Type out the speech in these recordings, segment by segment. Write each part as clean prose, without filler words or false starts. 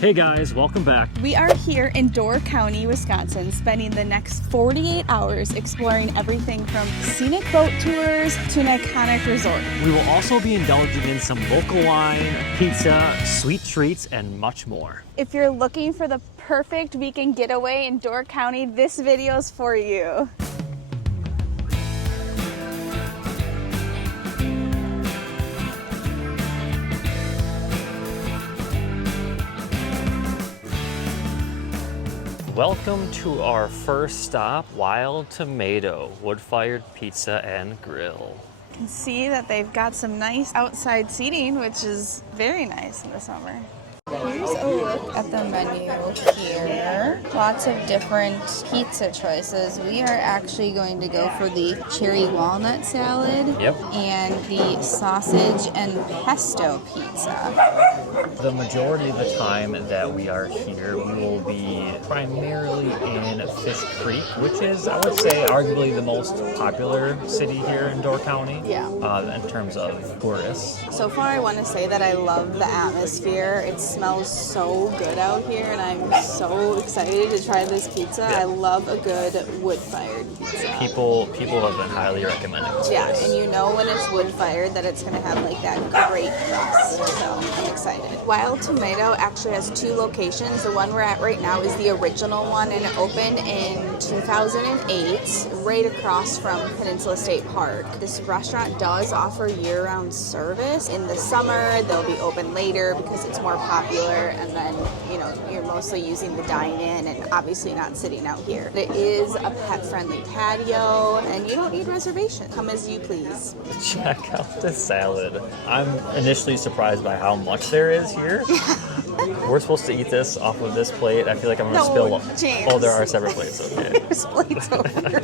Hey guys, welcome back. We are here in Door County, Wisconsin, spending the next 48 hours exploring everything from scenic boat tours to an iconic resort. We will also be indulging in some local wine, pizza, sweet treats, and much more. If you're looking for the perfect weekend getaway in Door County, this video's for you. Welcome to our first stop, Wild Tomato, wood-fired pizza and grill. You can see that they've got some nice outside seating, which is very nice in the summer. Here's a look at the menu here. Lots of different pizza choices. We are actually going to go for the cherry walnut salad and the sausage and pesto pizza. The majority of the time that we are here, we will be primarily in Fish Creek, which is, I would say, arguably the most popular city here in Door County. Yeah. In terms of tourists. So far, I want to say that I love the atmosphere. It smells so good out here, and I'm so excited to try this pizza. I love a good wood-fired pizza. People have been highly recommending this place. And you know when it's wood-fired that it's going to have like that great crust. So I'm excited. Wild Tomato actually has two locations. The one we're at right now is the original one, and it opened in 2008, right across from Peninsula State Park. This restaurant does offer year-round service. In the summer, they'll be open later because it's more popular, and then, you know, you're mostly using the dine-in and obviously not sitting out here. It is a pet-friendly patio, and you don't need reservation. Come as you please. Check out the salad. I'm initially surprised by how much there is here. We're supposed to eat this off of this plate. I feel like I'm going to spill. James. Oh, there are separate plates. Okay. There's plates over here.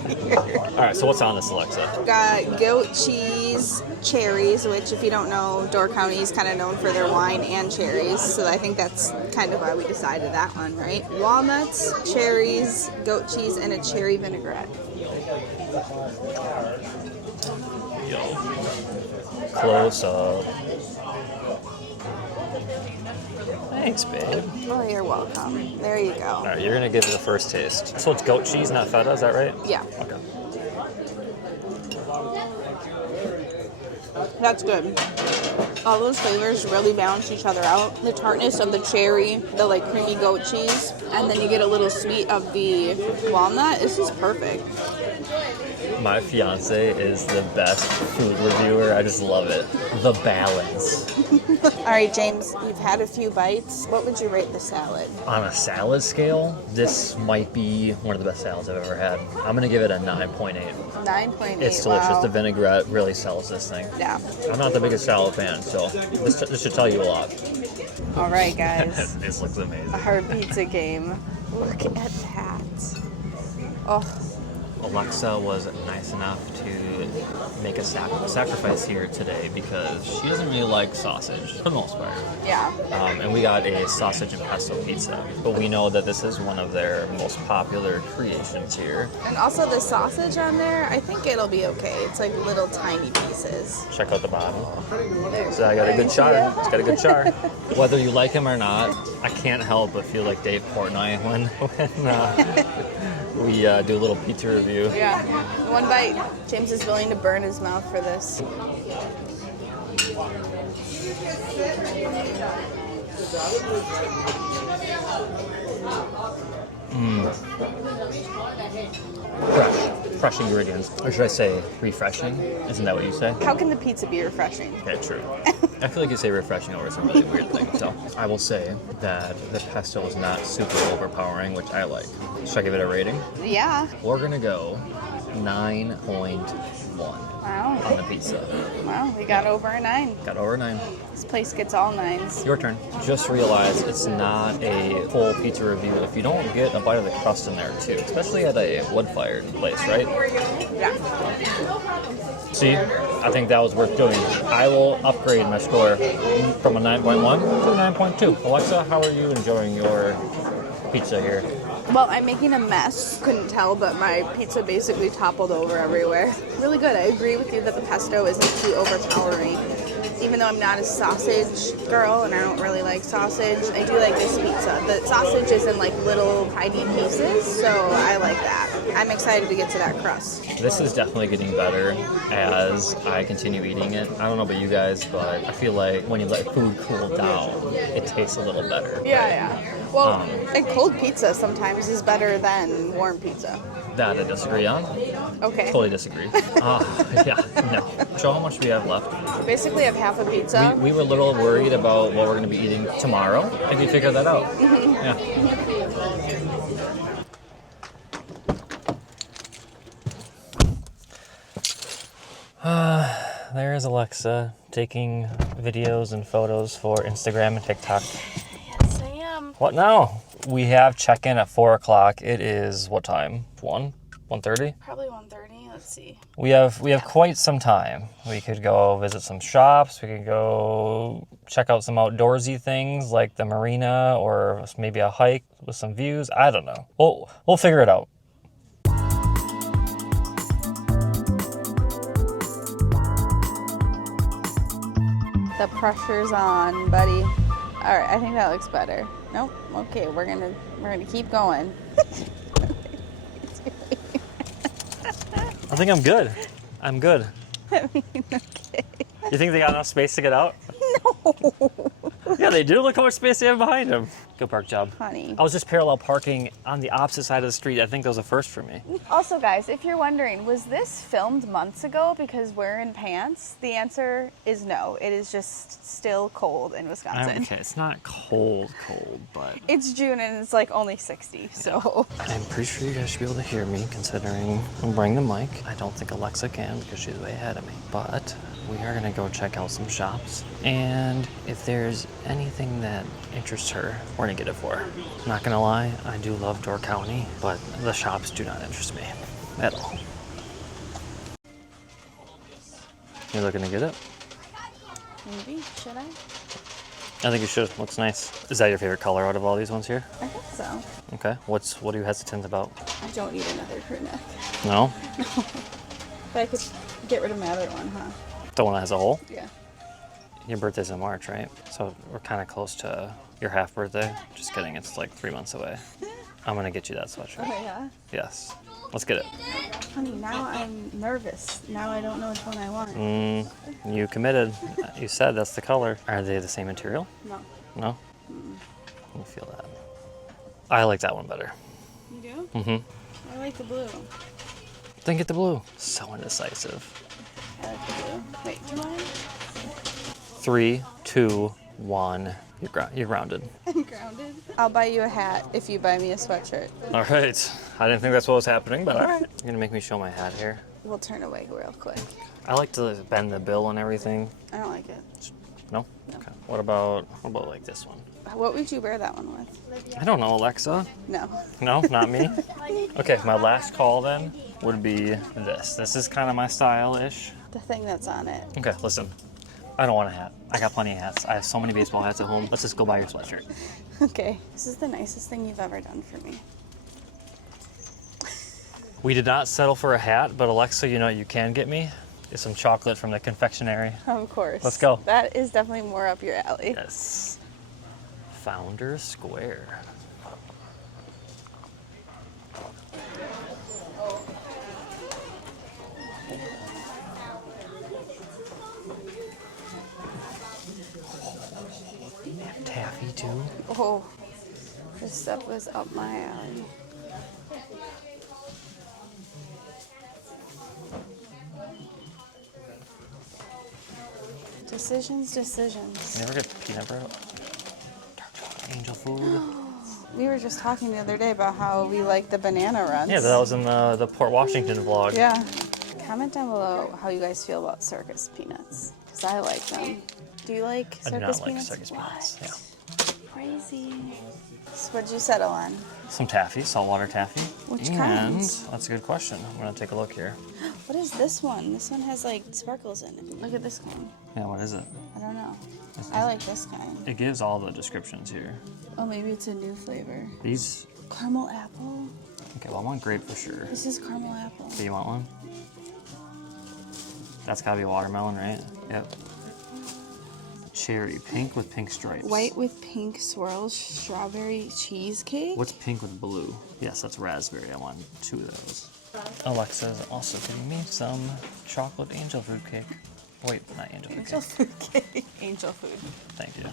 All right, so what's on this, Alexa? We've got goat cheese, cherries, which if you don't know, Door County is kind of known for their wine and cherries. So I think that's kind of why we decided that one, right? Walnuts, cherries, goat cheese, and a cherry vinaigrette. Yo. Close up. Thanks, babe. Oh, you're welcome. There you go. All right, you're going to give it a first taste. So it's goat cheese, not feta, is that right? Yeah. Okay. That's good. All those flavors really balance each other out. The tartness of the cherry, the like creamy goat cheese, and then you get a little sweet of the walnut. This is perfect. My fiance is the best food reviewer. I just love it. The balance. All right, James, you've had a few bites. What would you rate the salad? On a salad scale, this might be one of the best salads I've ever had. I'm going to give it a 9.8. 9.8. It's delicious. Wow. The vinaigrette really sells this thing. Yeah. I'm not the biggest salad fan, so this should tell you a lot. All right, guys. This looks amazing. Our pizza game. Look at that. Oh. Alexa was nice enough to make a sacrifice here today because she doesn't really like sausage for the most part. Yeah. And we got a sausage and pesto pizza, but we know that this is one of their most popular creations here. And also the sausage on there, I think it'll be okay. It's like little tiny pieces. Check out the bottom. So I got a good char. It's got a good char. Whether you like him or not, I can't help but feel like Dave Portnoy when we do a little pizza review. Yeah. One bite. James is willing to burn his mouth for this. Fresh ingredients. Or should I say refreshing? Isn't that what you say? How can the pizza be refreshing? Okay, true. I feel like you say refreshing over some really weird things. So I will say that the pesto is not super overpowering, which I like. Should I give it a rating? Yeah. We're gonna go 9.1 Wow. on the pizza. Wow, we got over a 9. Got over 9. This place gets all 9s. Your turn. Just realize it's not a full pizza review if you don't get a bite of the crust in there too, especially at a wood-fired place, right? Yeah. See, I think that was worth doing. I will upgrade my score from a 9.1 to a 9.2. Alexa, how are you enjoying your pizza here? Well, I'm making a mess. Couldn't tell, but my pizza basically toppled over everywhere. Really good. I agree with you that the pesto isn't too overpowering. even though I'm not a sausage girl and I don't really like sausage, I do like this pizza. The sausage is in like little tiny pieces, so I like that. I'm excited to get to that crust. This is definitely getting better as I continue eating it. I don't know about you guys, but I feel like when you let food cool down, it tastes a little better. Yeah. Well, and cold pizza sometimes is better than warm pizza. That I disagree on. Okay. Totally disagree. Yeah, no. Show how much we have left. Basically, I have half a pizza. We were a little worried about what we're going to be eating tomorrow. I think we figured that out. Yeah. There's Alexa taking videos and photos for Instagram and TikTok. Yes, I am. What now? We have check-in at 4 o'clock. It is what time? 1:30? Probably 1:30. Let's see. We have quite some time. We could go visit some shops. We could go check out some outdoorsy things like the marina or maybe a hike with some views. I don't know. We'll figure it out. The pressure's on, buddy. All right, I think that looks better. Nope. Okay, we're gonna keep going. I think I'm good. I'm good. I mean, okay. You think they got enough space to get out? No. Yeah, they do. Look how much space they have behind them. Good park job. Honey. I was just parallel parking on the opposite side of the street. I think that was a first for me. Also, guys, if you're wondering, was this filmed months ago because we're in pants? The answer is no. It is just still cold in Wisconsin. Okay, it's not cold, but... It's June and it's like only 60, so... I'm pretty sure you guys should be able to hear me considering I'm bringing the mic. I don't think Alexa can because she's way ahead of me. But we are gonna go check out some shops. And if there's anything that interests her, we're gonna get it for her. Not gonna lie, I do love Door County, but the shops do not interest me at all. You're looking to get it? Maybe, should I? I think you should. Looks nice. Is that your favorite color out of all these ones here? I think so. Okay. What are you hesitant about? I don't need another crew neck. No? But I could get rid of my other one, huh? The one that has a hole? Yeah. Your birthday's in March, right? So we're kind of close to your half birthday. Just kidding. It's like 3 months away. I'm going to get you that sweatshirt. Oh, yeah? Yes. Let's get it. Honey, now I'm nervous. Now I don't know which one I want. You committed. You said that's the color. Are they the same material? No. No? Let me feel that. I like that one better. You do? Mm-hmm. I like the blue. Then get the blue. So indecisive. I like the blue. Wait, do I? 3, 2, 1. You're grounded. I'm grounded. I'll buy you a hat if you buy me a sweatshirt. All right. I didn't think that's what was happening, but all right. You're gonna make me show my hat here. We'll turn away real quick. I like to bend the bill and everything. I don't like it. No? Okay. What about like this one? What would you wear that one with? I don't know, Alexa. No. No, not me. Okay, my last call then would be this. This is kind of my style-ish. The thing that's on it. Okay, listen. I don't want a hat. I got plenty of hats. I have so many baseball hats at home. Let's just go buy your sweatshirt. Okay. This is the nicest thing you've ever done for me. We did not settle for a hat, but Alexa, you know what you can get me? Is some chocolate from the confectionery. Of course. Let's go. That is definitely more up your alley. Yes. Founder Square. Taffy too. Oh, this stuff was up my alley. Decisions. Never get peanut butter. Dark chocolate angel food. We were just talking the other day about how we like the banana runs. Yeah, that was in the Port Washington vlog. Yeah. Comment down below how you guys feel about circus peanuts, because I like them. Do you like circus I do not like peanuts? circus peanuts. Yeah. Crazy. So what'd you settle on? Some taffy, saltwater taffy. Which and kind? That's a good question. I'm gonna take a look here. What is this one? This one has like sparkles in it. Look at this one. Yeah, what is it? I don't know. I like this kind. It gives all the descriptions here. Oh, maybe it's a new flavor. These. Caramel apple. Okay, well I want grape for sure. This is caramel apple. Do you want one? That's gotta be watermelon, right? Yep. cherry, pink with pink stripes. White with pink swirls, strawberry cheesecake. What's pink with blue? Yes, that's raspberry. I want 2 of those. Alexa is also getting me some chocolate angel food cake. Wait, not angel food Angel cake. food cake. Angel food. Thank you.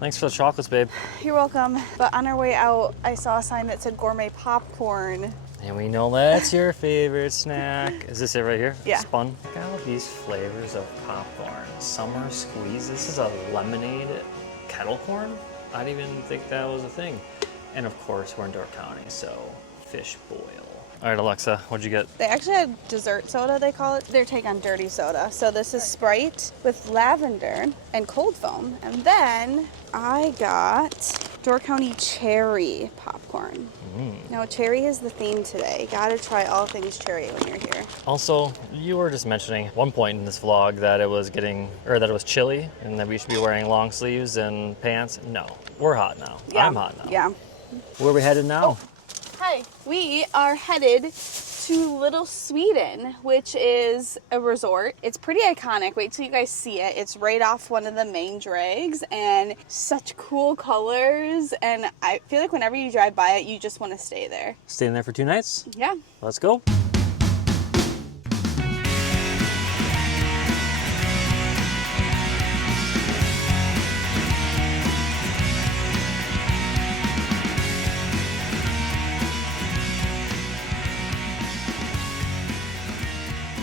Thanks for the chocolates, babe. You're welcome. But on our way out, I saw a sign that said gourmet popcorn. And we know that's your favorite snack. Is this it right here? Yeah. Spun. Look at all these flavors of popcorn. Summer squeeze. This is a lemonade kettle corn. I didn't even think that was a thing. And of course, we're in Door County, so fish boil. All right, Alexa, what'd you get? They actually had dessert soda, they call it. Their take on dirty soda. So this is Sprite with lavender and cold foam. And then I got Door County cherry popcorn. Now, cherry is the theme today. Gotta try all things cherry when you're here. Also, you were just mentioning at one point in this vlog that it was chilly and that we should be wearing long sleeves and pants. No, we're hot now. Yeah. I'm hot now. Yeah. Where are we headed now? Hi. We are headed to Little Sweden, which is a resort. It's pretty iconic. Wait till you guys see it. It's right off one of the main drags and such cool colors. And I feel like whenever you drive by it, you just want to stay there. Staying there for 2 nights? Yeah. Let's go.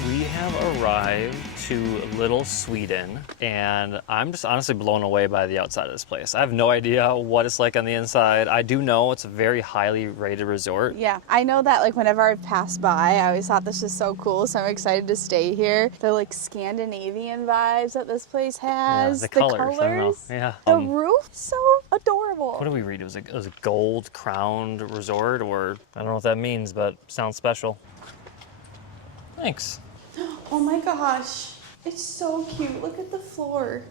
We have arrived to Little Sweden, and I'm just honestly blown away by the outside of this place. I have no idea what it's like on the inside. I do know it's a very highly rated resort. Yeah, I know that like whenever I've passed by, I always thought this was so cool, so I'm excited to stay here. The like Scandinavian vibes that this place has. Yeah, the colors. I don't know. Yeah. The roof, so adorable. What did we read? It was a gold crowned resort, or I don't know what that means, but sounds special. Thanks. Oh my gosh, it's so cute. Look at the floor.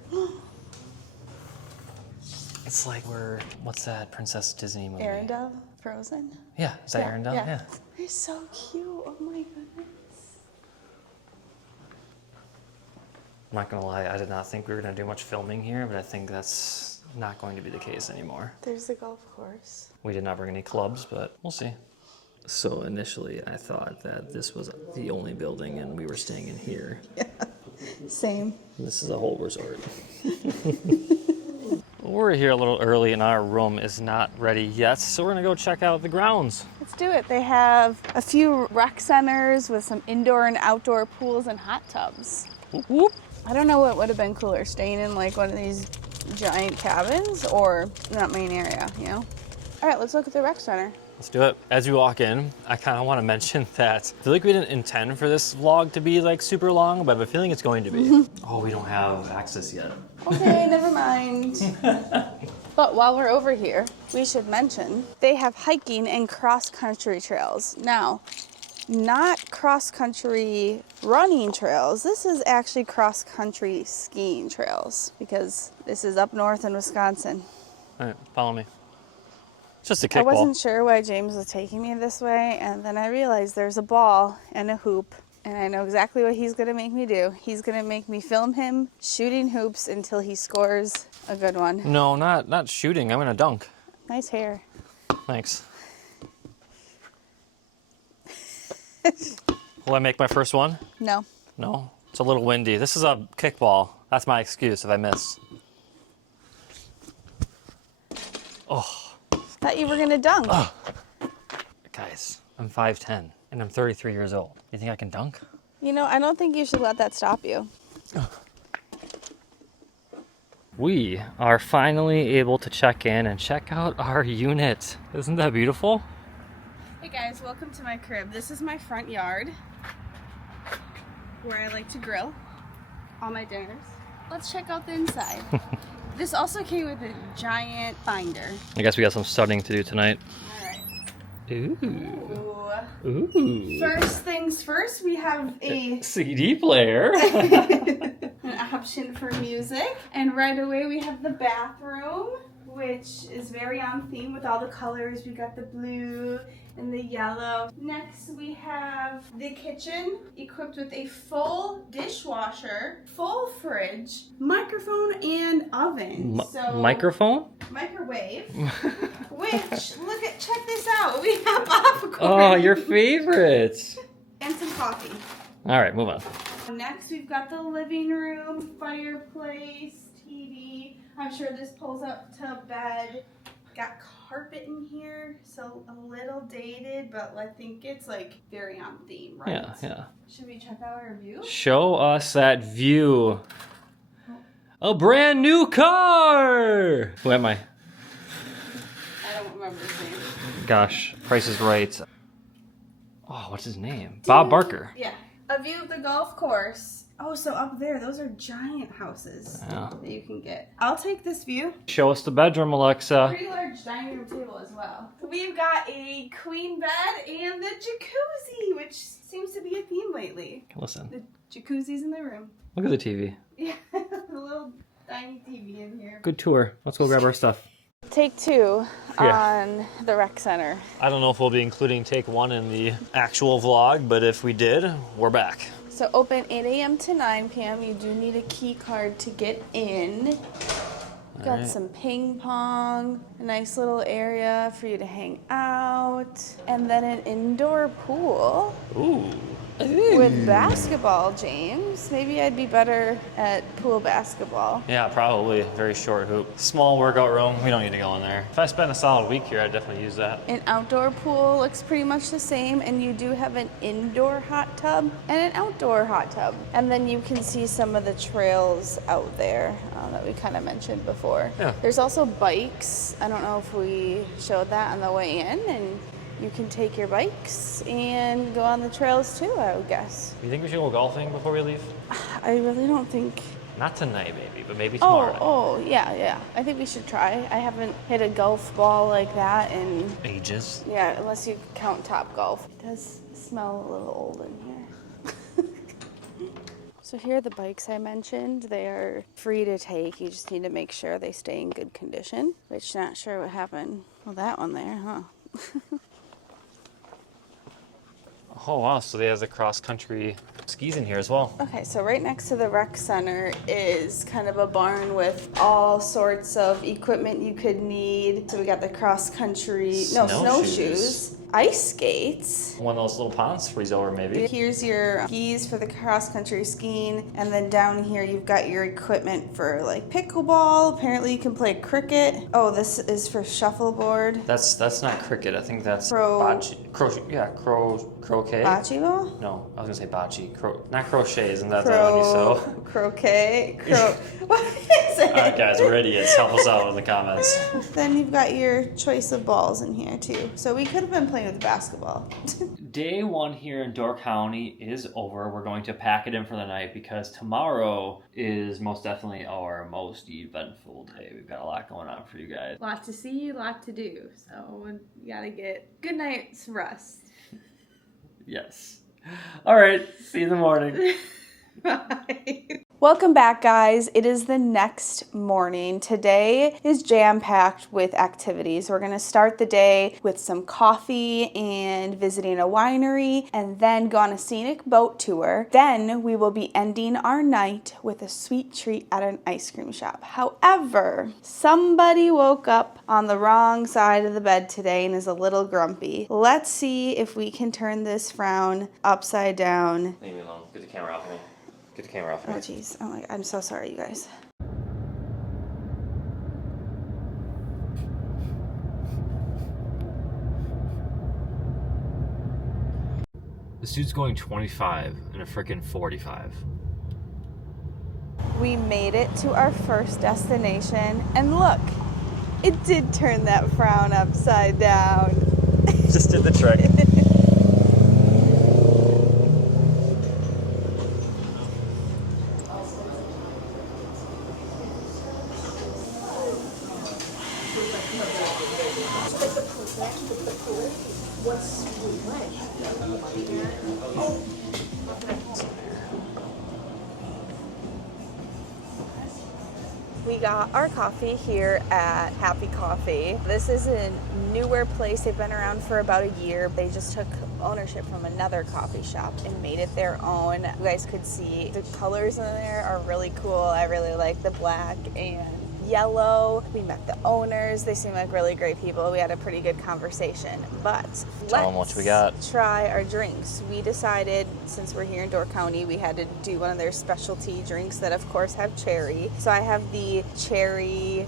It's like what's that Princess Disney movie? Arendelle, Frozen. Yeah, is that Arendelle? Yeah. They're so cute. Oh my goodness. I'm not gonna lie, I did not think we were gonna do much filming here, but I think that's not going to be the case anymore. There's the golf course. We did not bring any clubs, but we'll see. So initially I thought that this was the only building and we were staying in here. Yeah, same. This is a whole resort. We're here a little early and our room is not ready yet, so we're gonna go check out the grounds. Let's do it. They have a few rec centers with some indoor and outdoor pools and hot tubs. Whoop, whoop. I don't know what would have been cooler, staying in like one of these giant cabins or in that main area, you know? All right, let's look at the rec center. Let's do it. As we walk in, I kind of want to mention that I feel like we didn't intend for this vlog to be like super long, but I have a feeling it's going to be. Oh, we don't have access yet. Okay, never mind. But while we're over here, we should mention they have hiking and cross-country trails. Now, not cross-country running trails. This is actually cross-country skiing trails because this is up north in Wisconsin. All right, follow me. It's just a kickball. I wasn't sure why James was taking me this way, and then I realized there's a ball and a hoop, and I know exactly what he's gonna make me do. He's gonna make me film him shooting hoops until he scores a good one. No, not shooting. I'm gonna dunk. Nice hair. Thanks. Will I make my first one? No. No? It's a little windy. This is a kickball. That's my excuse if I miss. Oh. Thought you were gonna dunk. Oh. Guys, I'm 5'10", and I'm 33 years old. You think I can dunk? You know, I don't think you should let that stop you. We are finally able to check in and check out our unit. Isn't that beautiful? Hey guys, welcome to my crib. This is my front yard where I like to grill all my dinners. Let's check out the inside. This also came with a giant binder. I guess we got some studying to do tonight. All right. Ooh. Ooh. First things first, we have a CD player. an option for music. And right away we have the bathroom which is very on theme with all the colors. We've got the blue and the yellow. Next we have the kitchen equipped with a full dishwasher, full fridge, microphone and oven. Microphone? Microwave. Which, check this out. We have popcorn. Oh, your favorites. And some coffee. All right, move on. Next we've got the living room, fireplace, TV. I'm sure this pulls up to bed. Got carpet in here, so a little dated, but I think it's like very on theme, right? Yeah, yeah. Should we check out our view? Show us that view. A brand new car! Who am I? I don't remember his name. Gosh, Price is Right. Oh, what's his name? Bob Barker. Yeah. A view of the golf course. Oh, so up there, those are giant houses that you can get. I'll take this view. Show us the bedroom, Alexa. Pretty large dining room table as well. We've got a queen bed and the jacuzzi, which seems to be a theme lately. Listen. The jacuzzi's in the room. Look at the TV. Yeah, a little tiny TV in here. Good tour. Let's go grab our stuff. Take 2 on the rec center. I don't know if we'll be including take 1 in the actual vlog, but if we did, we're back. So open 8 a.m. to 9 p.m. You do need a key card to get in. Got some ping pong, a nice little area for you to hang out, and then an indoor pool. Ooh. With basketball, James. Maybe I'd be better at pool basketball. Yeah, probably. Very short hoop. Small workout room. We don't need to go in there. If I spent a solid week here, I'd definitely use that. An outdoor pool looks pretty much the same, and you do have an indoor hot tub and an outdoor hot tub. And then you can see some of the trails out there that we kind of mentioned before. Yeah. There's also bikes. I don't know if we showed that on the way in, and you can take your bikes and go on the trails too, I would guess. You think we should go golfing before we leave? I really don't think... Not tonight, maybe, but maybe tomorrow. Oh, yeah. I think we should try. I haven't hit a golf ball like that in... Ages. Yeah, unless you count Top Golf. It does smell a little old in here. So here are the bikes I mentioned. They are free to take. You just need to make sure they stay in good condition. Which, not sure what happened. Well, that one there, huh? Oh, wow. So they have the cross-country skis in here as well. Okay, so right next to the rec center is kind of a barn with all sorts of equipment you could need. So we got the cross-country, snowshoes, ice skates. One of those little ponds freeze over, maybe. Here's your skis for the cross-country skiing, and then down here you've got your equipment for like pickleball. Apparently you can play cricket. Oh, this is for shuffleboard. That's not cricket. I think that's Croquet. Bocce ball? No, I was gonna say bocce. Not crochet. Isn't that that would be so? Croquet. What is it? All right, guys, we're idiots. Help us out in the comments. Then you've got your choice of balls in here too. So we could have been playing with basketball. Day 1 here in Door County is over. We're going to pack it in for the night because tomorrow is most definitely our most eventful day. We've got a lot going on for you guys. Lot to see, lot to do. So you gotta get good night's rest. Yes. All right. See you in the morning. Bye. Welcome back, guys. It is the next morning. Today is jam-packed with activities. We're gonna start the day with some coffee and visiting a winery, and then go on a scenic boat tour. Then we will be ending our night with a sweet treat at an ice cream shop. However, somebody woke up on the wrong side of the bed today and is a little grumpy. Let's see if we can turn this frown upside down. Leave me alone. Get the camera off me. Get the camera off me. Oh, jeez. Oh, my God. I'm so sorry, you guys. This dude's going 25 and a freaking 45. We made it to our first destination, and look, it did turn that frown upside down. Just did the trick. We got our coffee here at Happy Coffee. This is a newer place. They've been around for about a year. They just took ownership from another coffee shop and made it their own. You guys could see the colors in there are really cool. I really like the black and yellow. We met the owners. They seem like really great people. We had a pretty good conversation. But tell them what we got. Try our drinks. We decided, since we're here in Door County, we had to do one of their specialty drinks that of course have cherry. So I have the cherry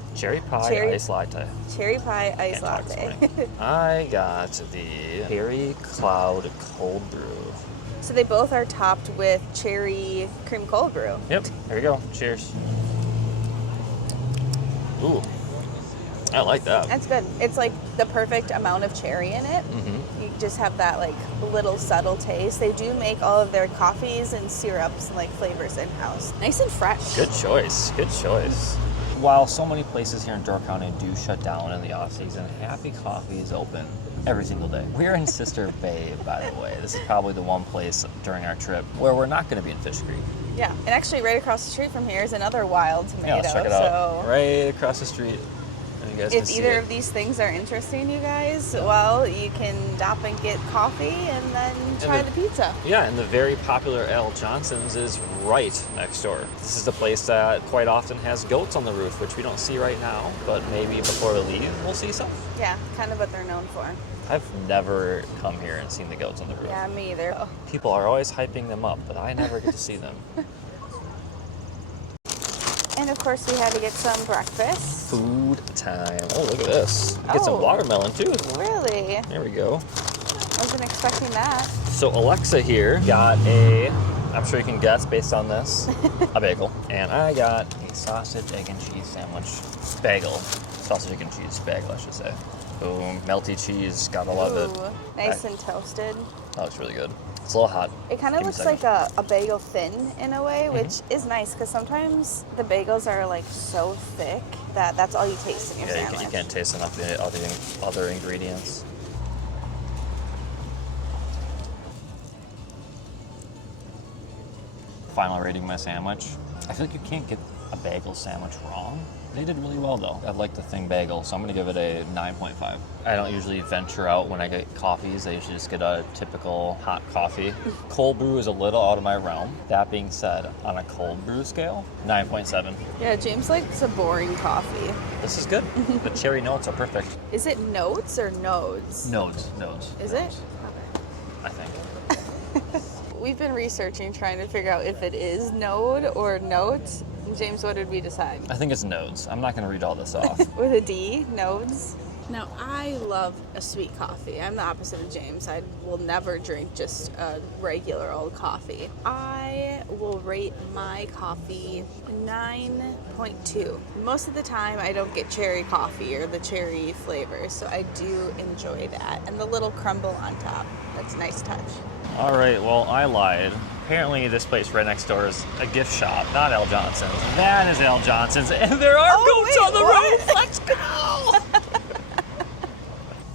pie ice latte. Cherry pie ice latte. I got the cherry cloud cold brew. So they both are topped with cherry cream cold brew. Yep. Here we go. Cheers. Ooh, I like that. That's good. It's like the perfect amount of cherry in it. Mm-hmm. You just have that like little subtle taste. They do make all of their coffees and syrups and like flavors in-house. Nice and fresh. Good choice. Good choice. While so many places here in Door County do shut down in the off-season, Happy Coffee is open every single day. We're in Sister Bay, by the way. This is probably the one place during our trip where we're not going to be in Fish Creek. Yeah, and actually right across the street from here is another wild tomato. Yeah, let's check it out. Right across the street. And you guys if can see either it. of these things are interesting, you guys, well, you can stop and get coffee and then try the pizza. Yeah, and the very popular Al Johnson's is right next door. This is the place that quite often has goats on the roof, which we don't see right now, but maybe before we leave, we'll see some. Yeah, kind of what they're known for. I've never come here and seen the goats on the roof. Yeah, me either. Oh. People are always hyping them up, but I never get to see them. And of course we had to get some breakfast. Food time. Oh, look at this. Get some watermelon too. Really? There we go. Wasn't expecting that. So Alexa here got a, I'm sure you can guess based on this, a bagel. And I got a sausage, egg, and cheese sandwich bagel. Sausage, egg, and cheese bagel, I should say. Boom. Melty cheese. Gotta love it. Nice and toasted. That looks really good. It's a little hot. It kind of looks like a bagel thin in a way, which is nice because sometimes the bagels are like so thick that that's all you taste in your sandwich. You can't taste enough of the other ingredients. Final rating my sandwich. I feel like you can't get a bagel sandwich wrong. They did really well though. I like the Thing bagel, so I'm gonna give it a 9.5. I don't usually venture out when I get coffees. I usually just get a typical hot coffee. Cold brew is a little out of my realm. That being said, on a cold brew scale, 9.7. Yeah, James likes a boring coffee. This is good. The cherry notes are perfect. Is it notes or nodes? Nodes. Is it? Okay. I think. We've been researching, trying to figure out if it is node or notes. James, what did we decide? I think it's nodes. I'm not going to read all this off. With a D, nodes. Now, I love a sweet coffee. I'm the opposite of James. I will never drink just a regular old coffee. I will rate my coffee 9.2. Most of the time, I don't get cherry coffee or the cherry flavor, so I do enjoy that. And the little crumble on top. That's a nice touch. All right, well, I lied. Apparently, this place right next door is a gift shop, not Al Johnson's. That is Al Johnson's, and there are goats on the roof. Let's go!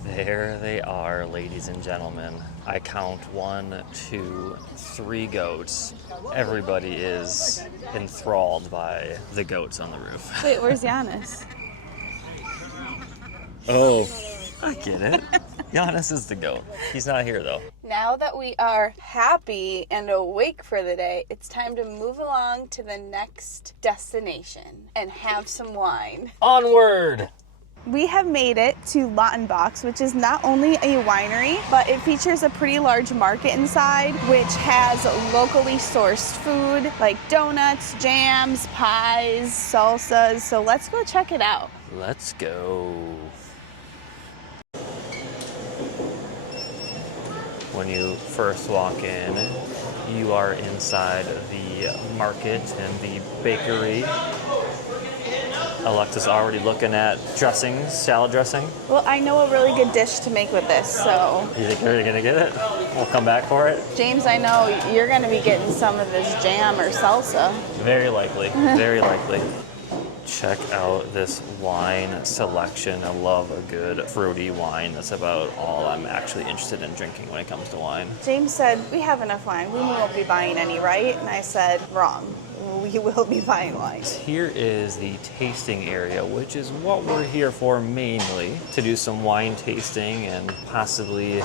There they are, ladies and gentlemen. I count 1, 2, 3 goats. Everybody is enthralled by the goats on the roof. Wait, where's Giannis? Oh, I get it. Giannis is the goat. He's not here, though. Now that we are happy and awake for the day, it's time to move along to the next destination and have some wine. Onward! We have made it to Lautenbach, which is not only a winery, but it features a pretty large market inside, which has locally sourced food like donuts, jams, pies, salsas. So let's go check it out. Let's go. When you first walk in, you are inside the market and the bakery. Alexa's already looking at dressings, salad dressing. Well, I know a really good dish to make with this, so. You think you're gonna get it? We'll come back for it? James, I know you're gonna be getting some of this jam or salsa. Very likely, very likely. Check out this wine selection. I love a good fruity wine. That's about all I'm actually interested in drinking when it comes to wine. James said, we have enough wine. We won't be buying any, right? And I said, wrong. We will be buying wine. Here is the tasting area, which is what we're here for mainly, to do some wine tasting and possibly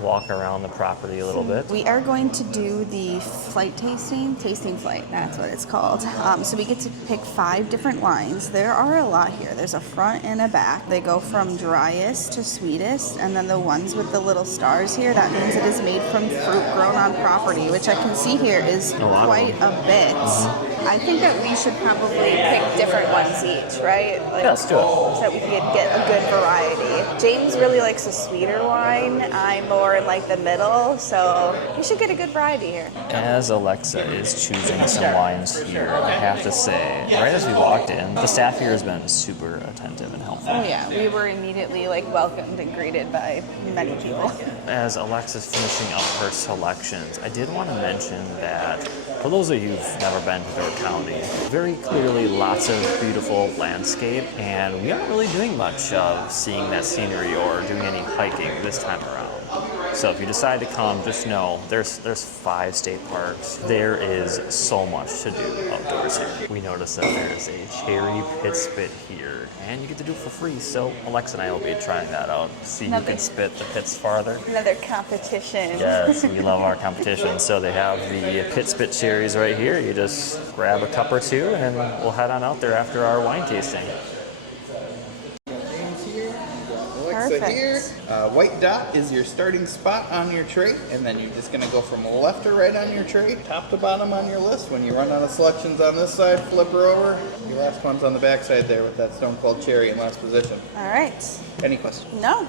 walk around the property a little bit. We are going to do the flight tasting flight, that's what it's called. So we get to pick 5 different wines. There are a lot here. There's a front and a back. They go from driest to sweetest, and then the ones with the little stars here, that means it is made from fruit grown on property, which I can see here is quite a bit. I think that we should probably pick different ones each, right? Like, Yeah, let's do it. so that we could get a good variety. James really likes a sweeter wine. I'm more in like the middle, so we should get a good variety here. As Alexa is choosing some wines here, I have to say, right as we walked in, the staff here has been super attentive and helpful. Oh yeah, we were immediately like welcomed and greeted by many people. As Alexa's finishing up her selections, I did want to mention that for those of you who've never been to Door County, very clearly lots of beautiful landscape, and we aren't really doing much of seeing that scenery or doing any hiking this time around. So if you decide to come, just know there's 5 state parks. There is so much to do outdoors here. We noticed that there's a cherry pit spit here, and you get to do it for free. So Alexa and I will be trying that out. See who can spit the pits farther. Another competition. Yes, we love our competition. So they have the pit spit cherries right here. You just grab a cup or two, and we'll head on out there after our wine tasting. So here, white dot is your starting spot on your tray, and then you're just going to go from left to right on your tray, top to bottom on your list. When you run out of selections on this side, flip her over. Your last one's on the back side there with that Stone Cold Cherry in last position. All right. Any questions? No.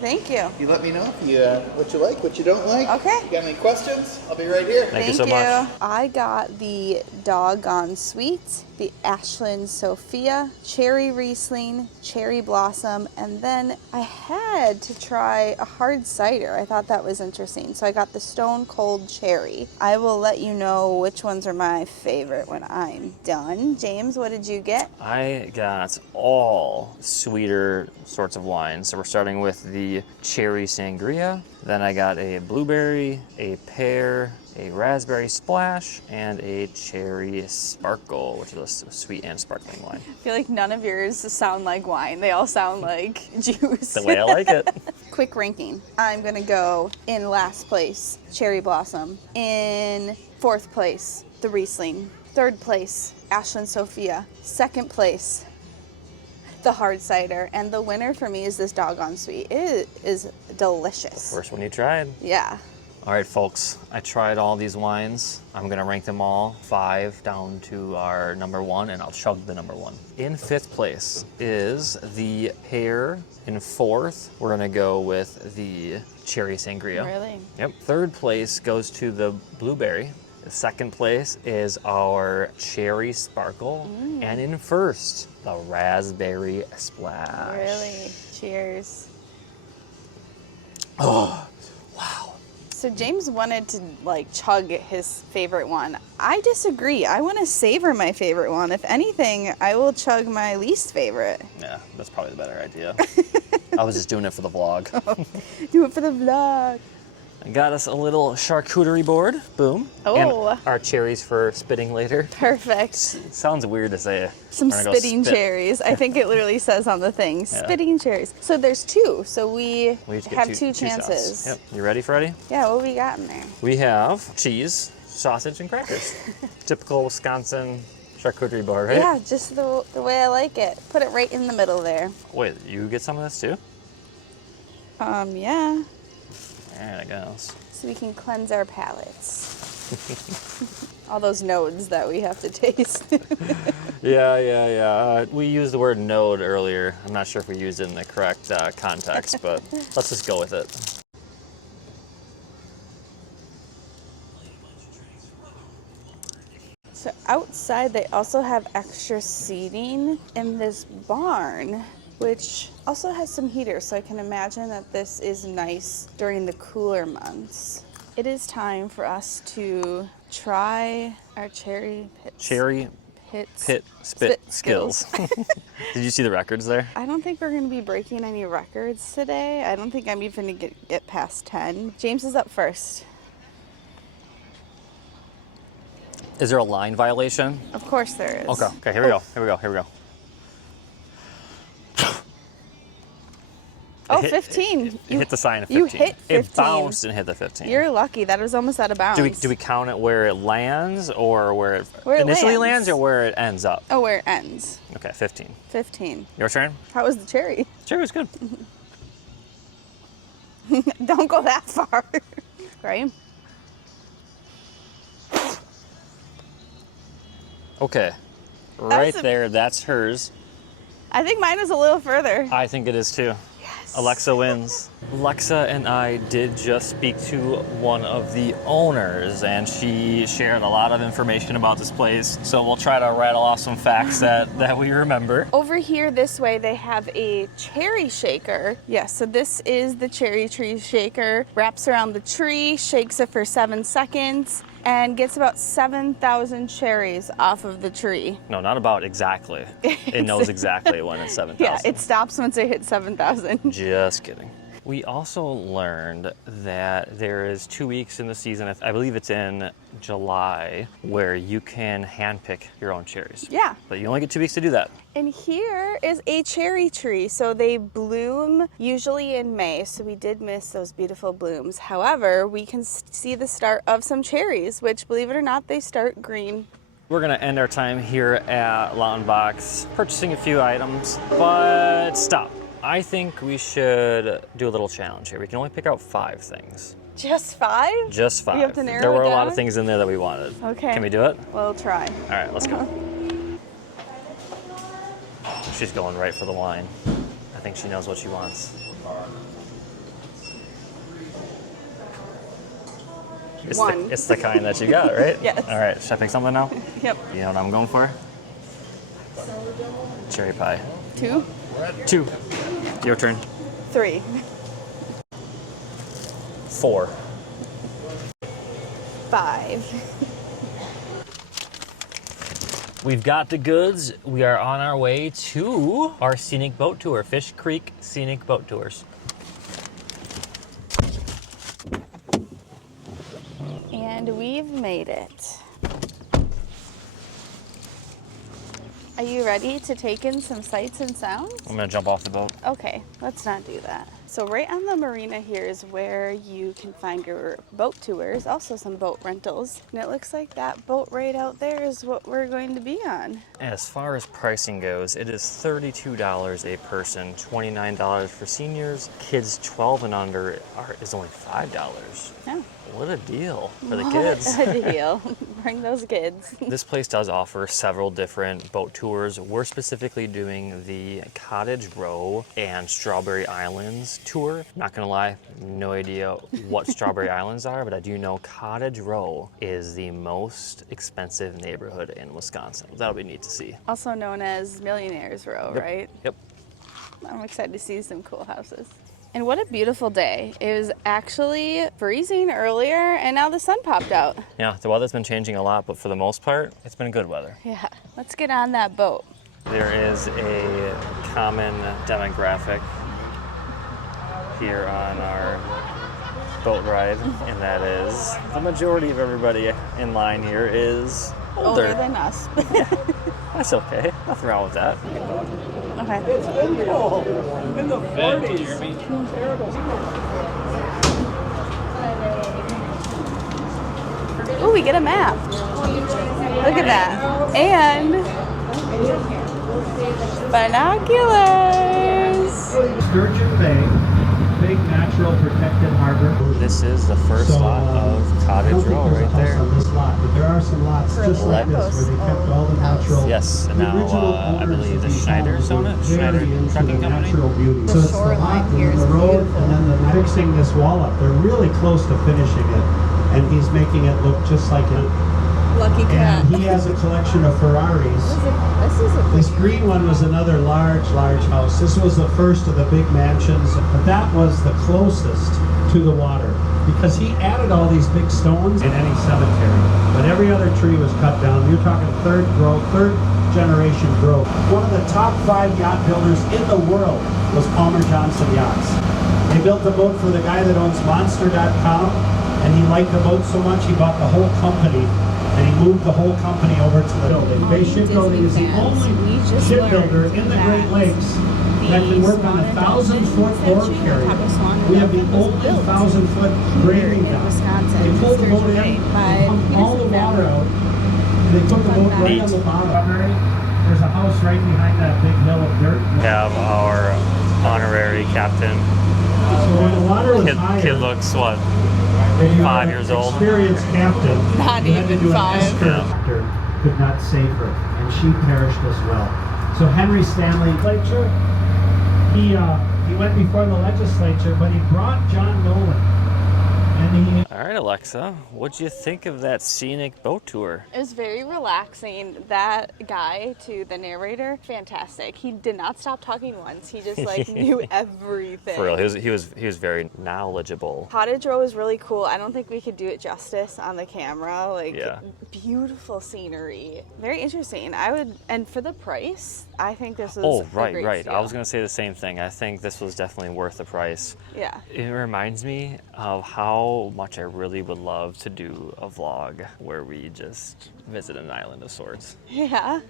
Thank you. You let me know if you what you like, what you don't like. Okay. You got any questions? I'll be right here. Thank you so much. I got the Doggone Sweet, the Ashland Sophia, Cherry Riesling, Cherry Blossom, and then I had to try a hard cider. I thought that was interesting. So I got the Stone Cold Cherry. I will let you know which ones are my favorite when I'm done. James, what did you get? I got all sweeter sorts of wines. So we're starting with the cherry sangria. Then I got a blueberry, a pear, a raspberry splash, and a cherry sparkle, which is a sweet and sparkling wine. I feel like none of yours sound like wine. They all sound like juice. The way I like it. Quick ranking. I'm going to go in last place, Cherry Blossom. In 4th place, the Riesling. 3rd place, Ashland Sophia. 2nd place, the hard cider. And the winner for me is this Doggone Sweet. It is delicious. First one you tried. Yeah. All right, folks, I tried all these wines. I'm gonna rank them all 5 down to our number 1, and I'll chug the number 1. In 5th place is the pear. In 4th, we're gonna go with the cherry sangria. Really? Yep. 3rd place goes to the blueberry. 2nd place is our cherry sparkle. And in 1st, the raspberry splash. Really? Cheers. Oh, wow. So James wanted to like chug his favorite one. I disagree. I want to savor my favorite one. If anything, I will chug my least favorite. Yeah, that's probably the better idea. I was just doing it for the vlog. Do it for the vlog. I got us a little charcuterie board. Boom. Oh. And our cherries for spitting later. Perfect. It sounds weird to say. Some we're gonna go spitting spit. cherries. I think it literally says on the thing, Yeah. spitting cherries. So there's 2. So we We each get have two two chances. shots. Yep. You ready, Freddie? Yeah, what we got in there? We have cheese, sausage, and crackers. Typical Wisconsin charcuterie board, right? Yeah, just the way I like it. Put it right in the middle there. Wait, you get some of this too? Yeah. All right, I guess. So we can cleanse our palates. All those nodes that we have to taste. Yeah. We used the word node earlier. I'm not sure if we used it in the correct context, but let's just go with it. So outside they also have extra seating in this barn, which also has some heaters, so I can imagine that this is nice during the cooler months. It is time for us to try our cherry pits. Cherry Pit, spit, skills. Did you see the records there? I don't think we're going to be breaking any records today. I don't think I'm even going to get past 10. James is up first. Is there a line violation? Of course there is. Okay, here we go. Oh, 15. You hit the sign of 15. You hit 15. It bounced and hit the 15. You're lucky. That was almost out of bounds. Do we count it where it lands or where it initially lands or where it ends up? Oh, where it ends. Okay, 15. 15. Your turn? How was the cherry? Cherry was good. Don't go that far. Right? Okay. Right there, that's hers. I think mine is a little further. I think it is too. Yes. Alexa wins. Alexa and I did just speak to one of the owners, and she shared a lot of information about this place. So we'll try to rattle off some facts that we remember. Over here this way, they have a cherry shaker. Yes, so this is the cherry tree shaker. Wraps around the tree, shakes it for 7 seconds, and gets about 7,000 cherries off of the tree. No, not about exactly. It knows exactly when it's 7,000. Yeah, it stops once it hits 7,000. Just kidding. We also learned that there is 2 weeks in the season, I believe it's in July, where you can handpick your own cherries. Yeah. But you only get 2 weeks to do that. And here is a cherry tree. So they bloom usually in May, so we did miss those beautiful blooms. However, we can see the start of some cherries, which, believe it or not, they start green. We're gonna end our time here at Lautenbach, purchasing a few items, but stop. I think we should do a little challenge here. We can only pick out 5 things. Just 5? Just 5. We have to narrow there were it a lot down? of things in there that we wanted. Okay. Can we do it? We'll try. All right, let's go. She's going right for the wine. I think she knows what she wants. It's the kind that you got, right? Yes. All right, should I pick something now? Yep. You know what I'm going for? Cherry pie. 2? 2. Your turn. 3. 4. 5. We've got the goods. We are on our way to our scenic boat tour, Fish Creek Scenic Boat Tours. And we've made it. Are you ready to take in some sights and sounds? I'm gonna jump off the boat. Okay, let's not do that. So right on the marina here is where you can find your boat tours, also some boat rentals. And it looks like that boat right out there is what we're going to be on. As far as pricing goes, it is $32 a person, $29 for seniors. Kids 12 and under is only $5. Yeah. What a deal for the kids. What a deal. Bring those kids. This place does offer several different boat tours. We're specifically doing the Cottage Row and Strawberry Islands tour. Not gonna lie, no idea what Strawberry Islands are, but I do know Cottage Row is the most expensive neighborhood in Wisconsin. That'll be neat to see. Also known as Millionaire's Row, Yep. right? Yep. I'm excited to see some cool houses. And what a beautiful day. It was actually freezing earlier and now the sun popped out. Yeah, the weather's been changing a lot, but for the most part, it's been good weather. Yeah, let's get on that boat. There is a common demographic here on our boat ride, and that is the majority of everybody in line here is older. Older than us. That's okay. Nothing wrong with that. Okay. In the 40s. Ooh, we get a map. Look at that. And binoculars. Sturgeon Bay, big natural protected harbor. This is the first lot of Cottage Row right there. On this lot, but there are some lots just like this where they kept all the natural. Yes, and now I believe the Schneider's own it. Schneider Trucking Company. So it's the shoreline lot here and is the road, beautiful. and then they're fixing this wall up. They're really close to finishing it, and he's making it look just like it. Lucky cat. And he has a collection of Ferraris. This green one was another large house. This was the first of the big mansions, but that was the closest to the water. because he added all these big stones in any cemetery. But every other tree was cut down. You're talking third generation growth. One of the top 5 yacht builders in the world was Palmer Johnson Yachts. They built a boat for the guy that owns Monster.com, and he liked the boat so much he bought the whole company, and he moved the whole company over to the building. Bay Shipbuilding is the only shipbuilder in the Great Lakes that can work on a 1,000-foot ore carrier. We have the only 1,000-foot grading dock. They pull the boat in, they pump all the water out, and they put the boat right on the bottom. There's a house right behind that big hill of dirt. We have our honorary captain. So when the water was higher, Kid looks what? 5 years old. Experienced captain. Not who had to even do an 5. escort. Doctor could not save her, and she perished as well. So Henry Stanley, legislature, he went before the legislature, but he brought John Nolan. And All right, Alexa, what'd you think of that scenic boat tour? It was very relaxing. That guy, to the narrator, fantastic. He did not stop talking once. He just like knew everything. For real, he was very knowledgeable. Cottage Row was really cool. I don't think we could do it justice on the camera. Like, Yeah. beautiful scenery. Very interesting. And for the price, I think this was Oh, a right. great deal. I was gonna say the same thing. I think this was definitely worth the price. Yeah. It reminds me of how much I really would love to do a vlog where we just visit an island of sorts. Yeah.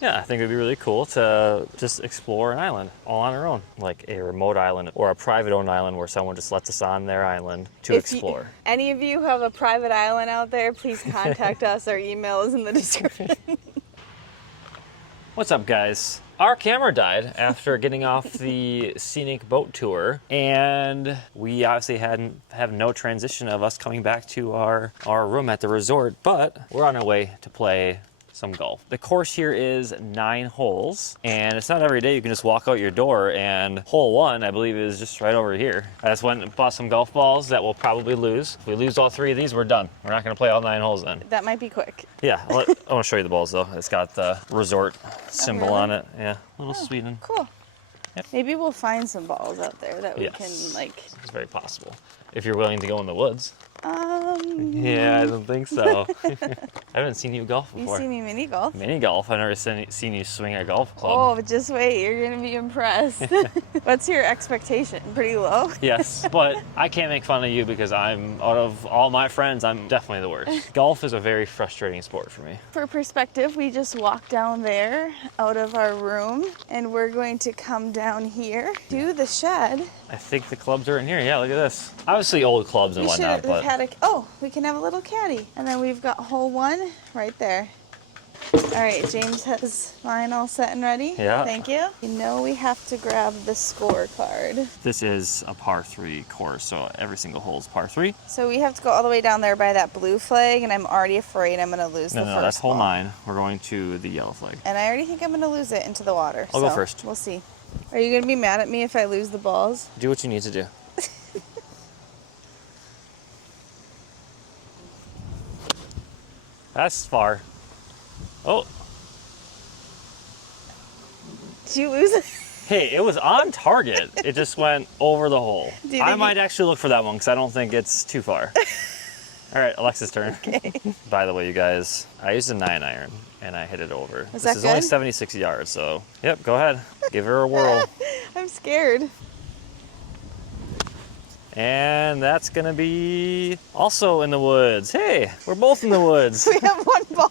Yeah, I think it'd be really cool to just explore an island all on our own, like a remote island or a private owned island where someone just lets us on their island to explore. Any of you have a private island out there, please contact us. Our email is in the description. What's up, guys? Our camera died after getting off the scenic boat tour, and we obviously have no transition of us coming back to our room at the resort, but we're on our way to play some golf. The course here is 9 holes, and it's not every day you can just walk out your door, and hole 1, I believe, is just right over here. I just went and bought some golf balls that we'll probably lose. If we lose all 3 of these, we're done. We're not gonna play all 9 holes then. That might be quick. Yeah, I want to show you the balls though. It's got the resort symbol really? on it. Yeah, a little Sweden. Cool. Yep. Maybe we'll find some balls out there that we Yes. can like. It's very possible. If you're willing to go in the woods. Yeah, I don't think so. I haven't seen you golf You before. see me mini golf? Mini golf. I've never seen you swing a golf club. Oh, but just wait, you're gonna be impressed. What's your expectation? Pretty low? Yes, but I can't make fun of you because out of all my friends, I'm definitely the worst. Golf is a very frustrating sport for me. For perspective, we just walked down there out of our room, and we're going to come down here to the shed. I think the clubs are in here. Yeah, look at this. Obviously old clubs and We should whatnot, have but had we can have a little caddy. And then we've got hole 1 right there. All right, James has mine all set and ready. Yeah. Thank you. You know we have to grab the scorecard. this is a par 3 course, so every single hole is par 3. So we have to go all the way down there by that blue flag, and I'm already afraid I'm gonna lose the No, first that's hole ball. 9. We're going to the yellow flag. And I already think I'm gonna lose it into the water. I'll go so first. We'll see. Are you gonna be mad at me if I lose the balls? Do what you need to do. That's far. Oh, Did you lose it? hey, it was on target. It just went over the hole. Do you I think might actually look for that one because I don't think it's too far. All right, Alexa's turn. Okay. By the way, you guys, I used a 9-iron and I hit it over. Was this that is only good? 76 yards, so yep, go ahead. Give her a whirl. I'm scared. And that's gonna be also in the woods. Hey, we're both in the woods. We have 1 ball.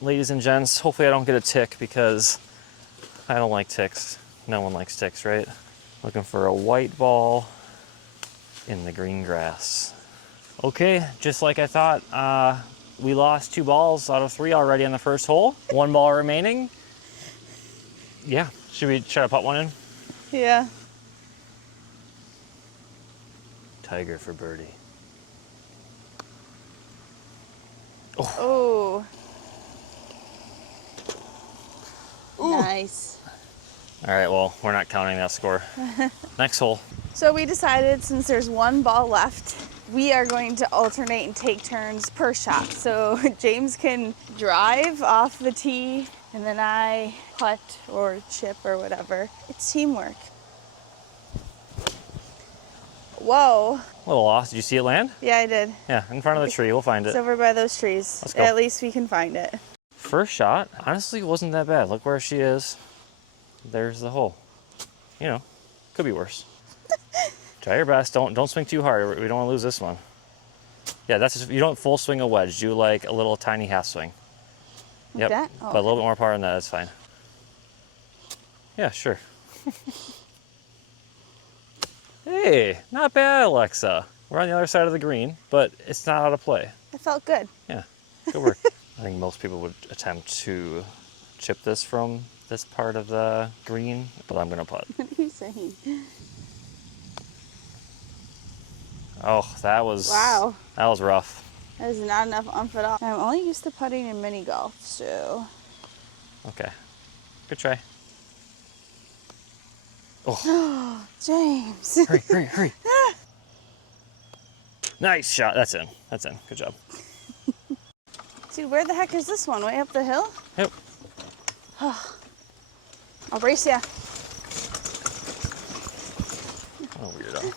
Ladies and gents, hopefully I don't get a tick because I don't like ticks. No one likes ticks, right? Looking for a white ball in the green grass. Okay, just like I thought, we lost 2 balls out of 3 already on the first hole. 1 ball remaining. Yeah, should we try to put one in? Yeah. Tiger for birdie. Oh. Nice. All right, well, we're not counting that score. Next hole. So we decided since there's 1 ball left, we are going to alternate and take turns per shot. So James can drive off the tee and then I putt or chip or whatever. It's teamwork. Whoa. A little lost. Did you see it land? Yeah, I did. Yeah, in front of the tree. We'll find It's it. over by those trees. Let's go. At least we can find it. First shot, honestly, wasn't that bad. Look where she is. There's the hole. You know, could be worse. Try your best. Don't swing too hard. We don't want to lose this one. Yeah, that's just, you don't full swing a wedge. Do like a little tiny half swing. Like Yep. that? Oh, But a little bit more power than that. That's fine. Yeah, sure. Hey, not bad, Alexa. We're on the other side of the green, but it's not out of play. It felt good. Yeah, good work. I think most people would attempt to chip this from this part of the green, but I'm gonna putt. What are you saying? Oh, that was Wow. That was rough. That is not enough umph at all. I'm only used to putting in mini golf, so. Okay, good try. Oh, James. hurry. Nice shot. That's in. Good job. Dude, where the heck is this one? Way up the hill? Yep. I'll brace ya. Oh, weirdo.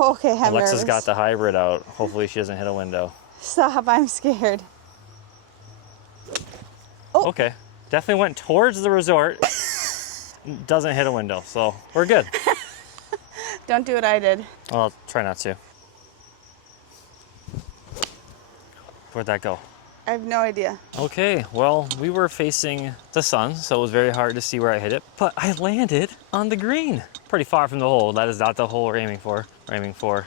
Okay, I'm Alexa's nervous. got the hybrid out. Hopefully she doesn't hit a window. Stop, I'm scared. Oh. Okay. Definitely went towards the resort. Doesn't hit a window, so we're good. Don't do what I did. Well, I'll try not to. Where'd that go? I have no idea. Okay, well, we were facing the sun, so it was very hard to see where I hit it, but I landed on the green. Pretty far from the hole. That is not the hole we're aiming for. We're aiming for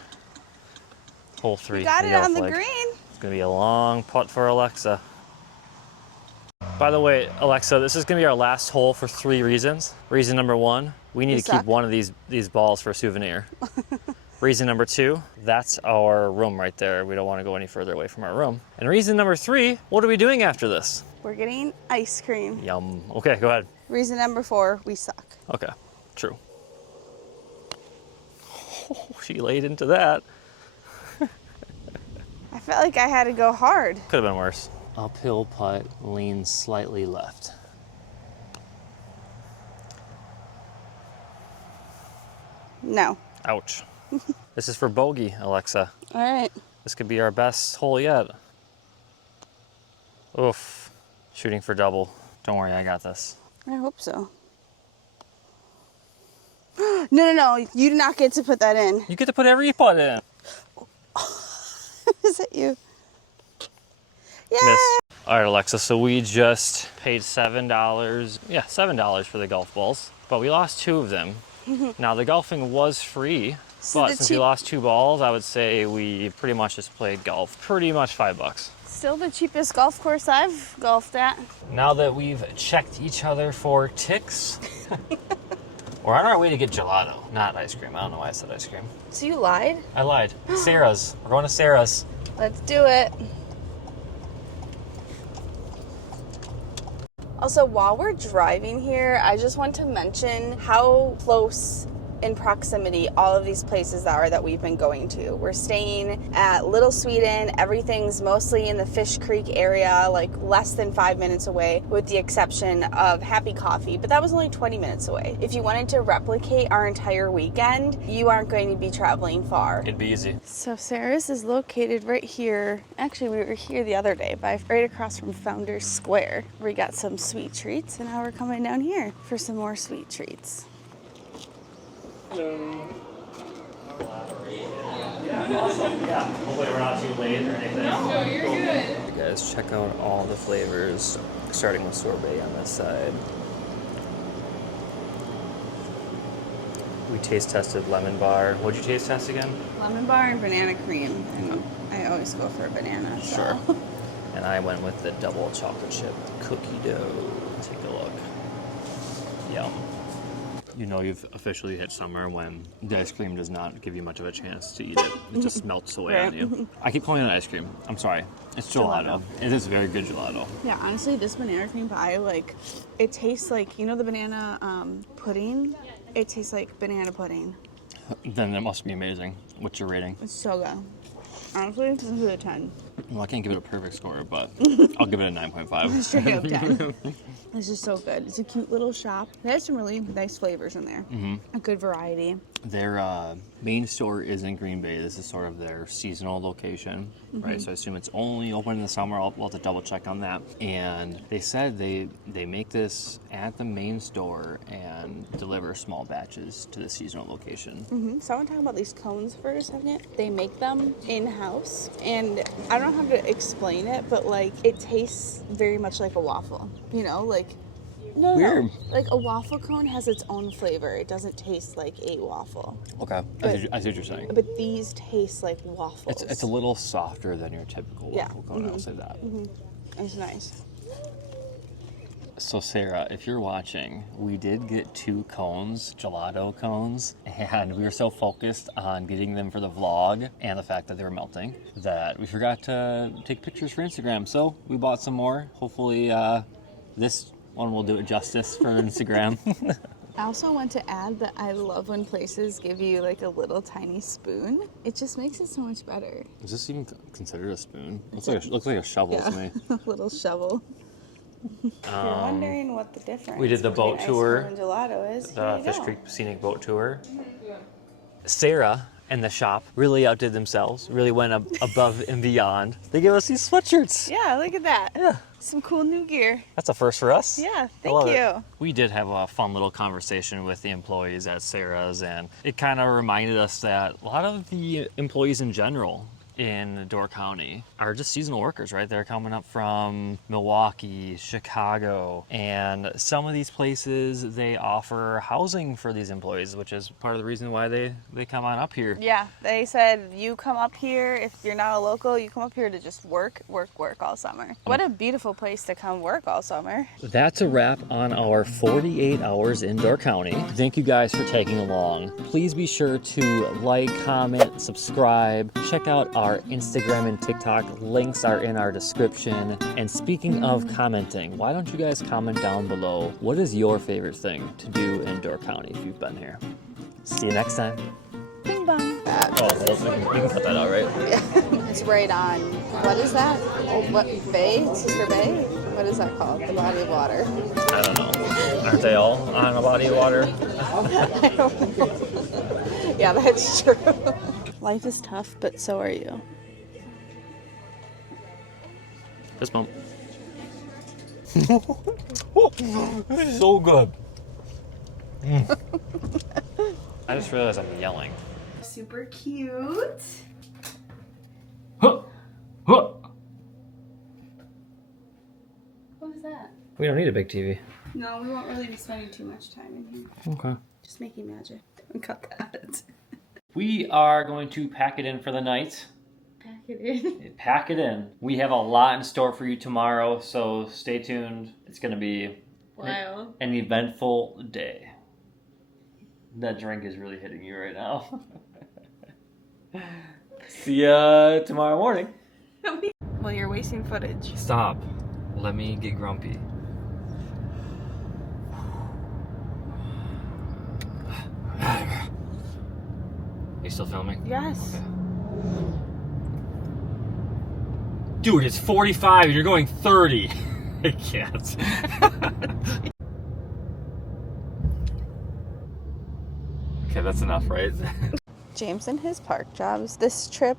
hole 3. You got the it yellow on the flag. green. It's gonna be a long putt for Alexa. By the way, Alexa, this is gonna be our last hole for 3 reasons. Reason number 1, we need You to keep suck. one of these balls for a souvenir. Reason number 2, that's our room right there. We don't want to go any further away from our room. And reason number 3, what are we doing after this? We're getting ice cream. Yum. Okay, go ahead. Reason number 4, we suck. Okay, true. Oh, she laid into that. I felt like I had to go hard. Could have been worse. Uphill putt, leans slightly left. No. Ouch. This is for bogey, Alexa. All right. This could be our best hole yet. Oof. Shooting for double. Don't worry, I got this. I hope so. No. You do not get to put that in. You get to put every putt in. Is it you? Yeah. Miss. All right, Alexa, so we just paid $7. Yeah, $7 for the golf balls, but we lost 2 of them. Now, the golfing was free, So but the since we lost 2 balls, I would say we pretty much just played golf. Pretty much $5. Still the cheapest golf course I've golfed at. Now that we've checked each other for ticks, we're on our way to get gelato, not ice cream. I don't know why I said ice cream. So you lied? I lied. Sara's. We're going to Sara's. Let's do it. Also, while we're driving here, I just want to mention how close in proximity all of these places are that we've been going to. We're staying at Little Sweden. Everything's mostly in the Fish Creek area, like less than 5 minutes away, with the exception of Happy Coffee, but that was only 20 minutes away. If you wanted to replicate our entire weekend, you aren't going to be traveling far. It'd be easy. So Sarah's is located right here. Actually, we were here the other day, right across from Founders Square. We got some sweet treats, and now we're coming down here for some more sweet treats. Hello. Yeah, hopefully we're not too late or anything. No, you're good. You guys check out all the flavors, starting with sorbet on this side. We taste tested lemon bar. What'd you taste test again? Lemon bar and banana cream. And I always go for a banana. So. Sure. And I went with the double chocolate chip cookie dough. Take a look. Yum. You know you've officially hit summer when the ice cream does not give you much of a chance to eat it. It just melts away on you. I keep calling it ice cream. I'm sorry. It's gelato. It is very good gelato. Yeah, honestly, this banana cream pie, it tastes like, you know the banana pudding? It tastes like banana pudding. Then that must be amazing. What's your rating? It's so good. Honestly, this is a 10. Well, I can't give it a perfect score, but I'll give it a 9.5. Straight up 10. This is so good. It's a cute little shop. They have some really nice flavors in there. A good variety. Their main store is in Green Bay. This is sort of their seasonal location, right? So I assume it's only open in the summer. We'll have to double check on that. And they said they make this at the main store and deliver small batches to the seasonal location. So I want to talk about these cones for a second. They make them in-house, and I don't know how to explain it, but like it tastes very much like a waffle. You know, like Weird. like a waffle cone has its own flavor. It doesn't taste like a waffle. Okay, I see what you're saying. But these taste like waffles. It's a little softer than your typical waffle cone, I'll say that. It's nice. So Sarah, if you're watching, we did get 2 cones, gelato cones, and we were so focused on getting them for the vlog and the fact that they were melting that we forgot to take pictures for Instagram. So we bought some more. Hopefully this one will do it justice for Instagram. I also want to add that I love when places give you like a little tiny spoon. It just makes it so much better. Is this even considered a spoon? Looks like a shovel to me. A little shovel. If you're wondering what the difference We did the boat between tour, ice cream and gelato is, the Fish Creek Scenic Boat Tour. Sarah and the shop really outdid themselves, really went above and beyond. They gave us these sweatshirts. Yeah, look at that. Yeah. Some cool new gear. That's a first for us. Yeah, I love thank it. you. We did have a fun little conversation with the employees at Sarah's, and it kind of reminded us that a lot of the employees in general in Door County are just seasonal workers, right? They're coming up from Milwaukee, Chicago, and some of these places, they offer housing for these employees, which is part of the reason why they come on up here. Yeah, they said you come up here, if you're not a local, you come up here to just work all summer. What a beautiful place to come work all summer. That's a wrap on our 48 hours in Door County. Thank you guys for tagging along. Please be sure to like, comment, subscribe, check out our Instagram and TikTok. Links are in our description. And speaking of commenting, why don't you guys comment down below? What is your favorite thing to do in Door County if you've been here? See you next time. Bing bong. Oh, well, we can cut that out, right? It's right on, what is that? Oh, what, Bay? Sister Bay? What is that called? The body of water. I don't know. Aren't they all on a body of water? I don't know. Yeah, that's true. Life is tough, but so are you. Fist bump. This is so good. I just realized I'm yelling. Super cute. What What was that? We don't need a big TV. No, we won't really be spending too much time in here. Okay. Just making magic. Cut that. We are going to pack it in for the night. Pack it in. Pack it in. We have a lot in store for you tomorrow, so stay tuned. It's going to be Wow. an eventful day. That drink is really hitting you right now. See ya tomorrow morning. Well, you're wasting footage. Stop. Let me get grumpy. You still filming? Yes. Okay. Dude, it's 45 and you're going 30. I can't. Okay, that's enough, right? James and his park jobs. This trip,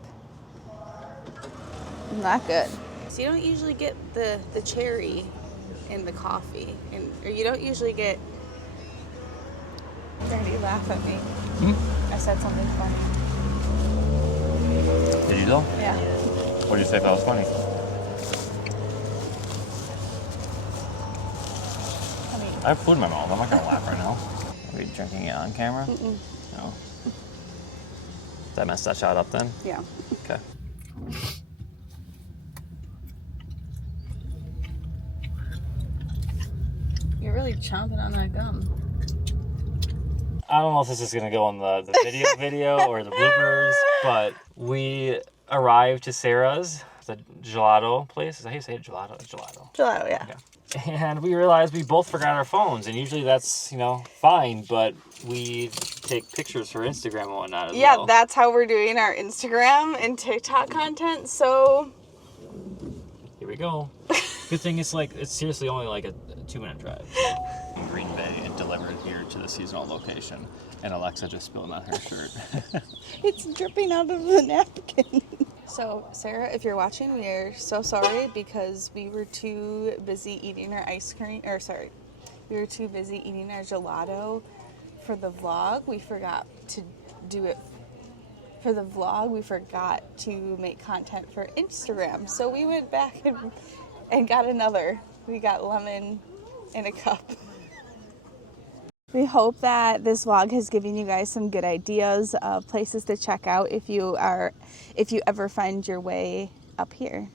not good. So you don't usually get the cherry in the coffee, or you don't usually get. Daddy, laugh at me. I said something funny. Did you though? Yeah. What did you say if that was funny? I have food in my mouth. I'm not gonna laugh right now. Are we drinking it on camera? No. Did I mess that shot up then? Yeah. Okay. You're really chomping on that gum. I don't know if this is gonna go on the video or the bloopers, but we arrived to Sara's, the gelato place. Is that how you say it? Gelato? Gelato. Gelato, yeah. Okay. And we realized we both forgot our phones, and usually that's, fine, but we take pictures for Instagram and whatnot as well. Yeah, that's how we're doing our Instagram and TikTok content, so... Here we go. Good thing it's seriously only like a 2-minute drive. In Green Bay and delivered here to the seasonal location. And Alexa just spilled on her shirt. It's dripping out of the napkin. So, Sarah, if you're watching, we are so sorry because we were too busy eating our we were too busy eating our gelato for the vlog. We forgot to do it for the vlog. We forgot to make content for Instagram. So we went back and got another. We got lemon in a cup. We hope that this vlog has given you guys some good ideas of places to check out if you ever find your way up here.